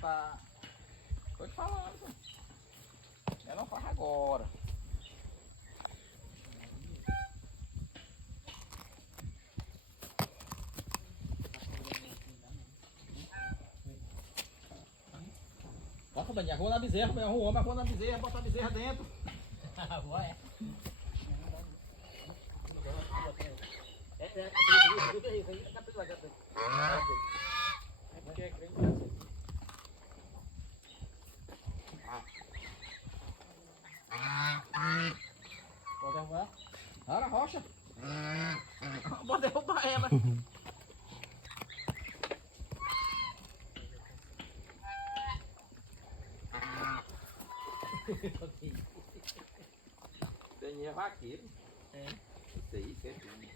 tá. Tô te falando. Eu não faço agora. Bota bem, arruma na bezerra, arruma na bezerra, bota a bezerra dentro. Ué. Pode derrubar? Ah, na rocha. Pode derrubar ela. Tem erro aqui. É. Isso aí, sempre.